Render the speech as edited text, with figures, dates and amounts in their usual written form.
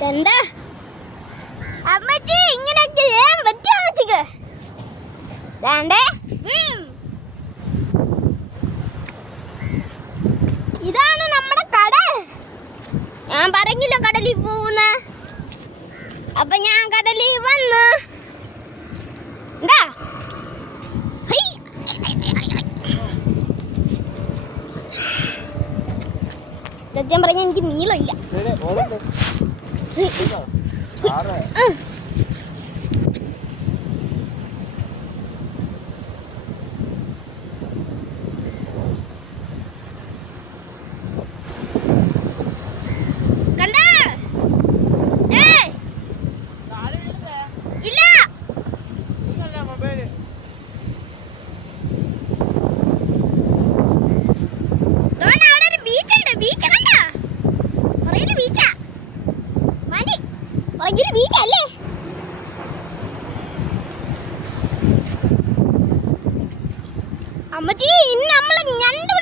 കണ്ട അമ്മച്ചി ഇങ്ങനെയൊക്കെ ചെയ്യാൻ പറ്റിയ അമ്മച്ചിക്ക് ദാണ്ടേ ഇതാണ് നമ്മുടെ കടൽ. ഞാൻ പറഞ്ഞില്ല കടലിൽ പോകുന്ന. അപ്പൊ ഞാൻ കടലിൽ വന്ന് സത്യം പറഞ്ഞ എനിക്ക് നീളമില്ല. അമ്മച്ചി ഇന്ന് നമ്മള് ഞണ്ട്